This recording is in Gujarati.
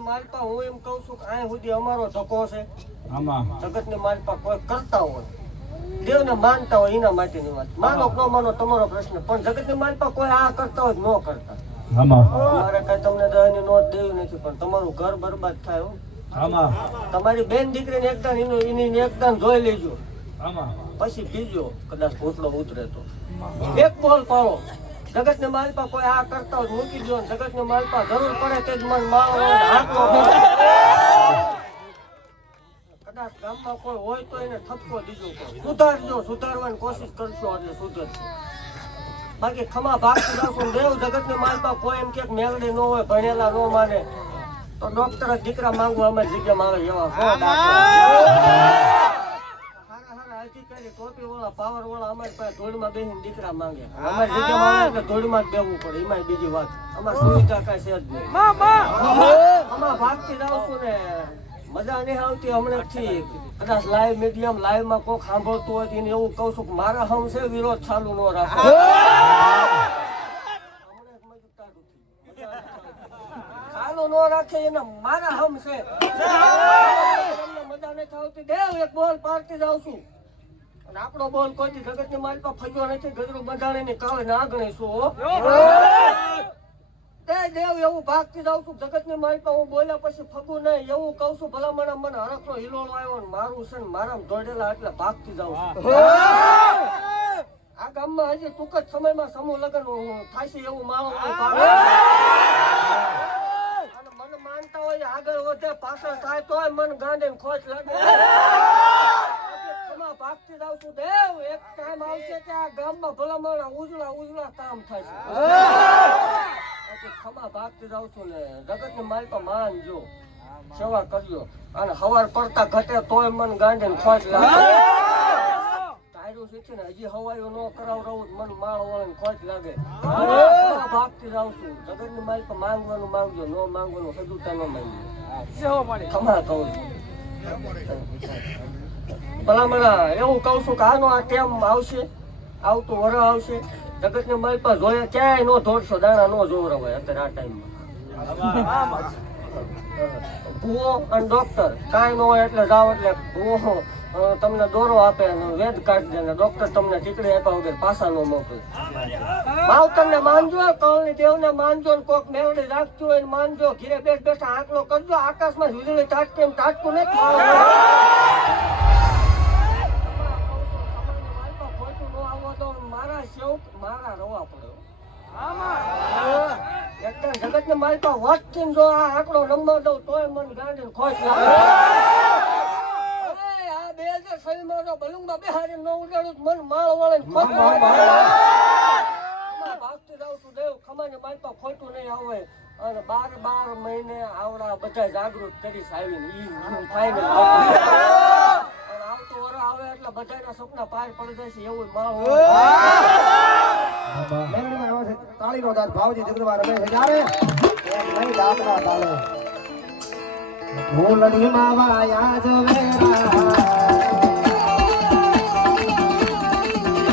જગતની માલપા હું એમ કહું છું કે આ સુધી અમારો ધક્કો છે આમાં જગતની માલપા કોઈ કરતા હોય દેવને માનતા હોય એના માટેની વાત માનો ન માનો તમારો પ્રશ્ન પણ જગતની માલપા કોઈ આ કરતા હોય ન કરતા આમાં મારે કઈ તમને દવાની નોટ દેવી નથી પણ તમારું ઘર બરબાદ થાય હો. આમાં તમારી બેન દીકરીને એકદાન એની એકદાન જોઈ લેજો આમાં પછી પીજો કદાચ ભૂતલો ઉતરે તો એક બોલ પાડો જગતની માલપા કોઈ આ કરતા હોય મૂકી દો જગતની માલપા જરૂર પડે તે જ મન માળો હાથનો કદાચ ગામમાં કોઈ હોય તો એને ઠપકો દીજો સુધારજો સુધારવાની કોશિશ કરશો એટલે સુધરશે બાકી ખમા ભાગતી જાશું દેવ જગતની માલપા કોઈ એમ કે મેળડી ન હોય ભણેલા ન માને તો ડોક્ટર જ દીકરા માંગવા અમારી જગ્યામાં આવે એવા અધિકારી ટોપી વાળા પાવર વાળા અમારી પાસે ધોળમાં બેસીને દીકરા માંગે અમારી જગ્યામાં આવે એટલે ધોળમાં જ બેવું પડે એમાં બીજી વાત અમાર સુવિધા કઈ છે જ નહીં આમાં ભાગતી જાવ છું ને મજા નહીં આવતી હમણાંથી કદાચ લાઈવ મીડિયમ લાઈવમાં કોઈ સાંભળતું હોય એને એવું કહું છું કે મારા હમ છે વિરોધ ચાલુ ન રાખો ચાલુ ન રાખે એને મારા હમ છે મજા નથી આવતી દેવ એક બોલ પાડતી જાવ છું આપણો બોલ કોઈ જગતની માલપા ફગ્યો નથી ગજરું બંધાણે ની કાલે ના ગણીશું દેવ એવું ભાગતી જાઉં છું જગતની માલપા હું બોલ્યા પછી ફગું નહીં એવું કહું છું ભલામણ મને હરખનો હિલોળો આવ્યો મારું છે ને મારામાં દોડેલા એટલે ભાગતી જાઉં છું આ ગામમાં હજી ટૂંક જ સમયમાં સમૂહ લગ્ન થાય છે એવું મારો મને માનતા હોય આગળ વધે પાછળ થાય તોય મન ગાંડે ખોચ લાગે ભાગતી જાઉં છું દેવ એક ટાઈમ આવશે કે આ ગામમાં ભલામણ ઉજળા કામ થાય છે ખમા ભાગતી જાઉં છું ને જગતની માલપા માનજો સેવા કરજો અને હવાર પડતા ઘટે તોય મન ગાંડે ખોચ લાગે તાયરું શીખી ને હજી હવાયું ન કરાવરાવું મન માળ વળે ખોચ લાગે ભાગતી જાઉં છું જગતની માલપા માંગવાનું માંગજો ન માંગવાનું સદુતા ન માંગજો ખમા કહું છું ભલામણા એવું કહું છું કે આનો આ ટેમ આવશે આવતું વર આવશે જગતની માલપા જોયા ક્યાંય નો દોડશો દાણા નો જોવરાવાય અત્યારે આ ટાઈમમાં ભૂવો અને ડોક્ટર કાંઈ ન હોય એટલે જાવ એટલે ભૂવો તમને દોરો આપે વેદ કાઢી દે ને ડોક્ટર તમને ટીકડી આપ્યા વગર પાછા નો મોકલે માવતરને માનજો કળની દેવને માનજો ને કોક મેળડી રાખતું હોય માનજો ઘીરે બેઠા આંકડો કરજો આકાશમાં વીજળી તાટકે એમ તાટકું નથી મારા રવા પડ્યો એકદમ જગતને માલપા વાંચી જો આ આંકડો નંબર દઉં તોય મન ગાંડી ખોશ લાગે આ 2006 માં જો બલુંગમાં બેહારી ન ઉડાડું મન માળ વળે ખોટ ભાગતી જાઉં છું દેવ ખમાની માલપા ખોટું નહીં આવે અને 12 મહિને આવડા બધા જાગૃત કરીશ આવીને ઈ થાય ને આવતો વર આવે એટલે બધાના સપના પાર પડી જાય છે એવું માળ તાળીનો દાદ ભાવજી જગદવા રમે છે જ્યારે એક નહીં દાતના તાળે ભૂલડી માં વાયા જ વેરા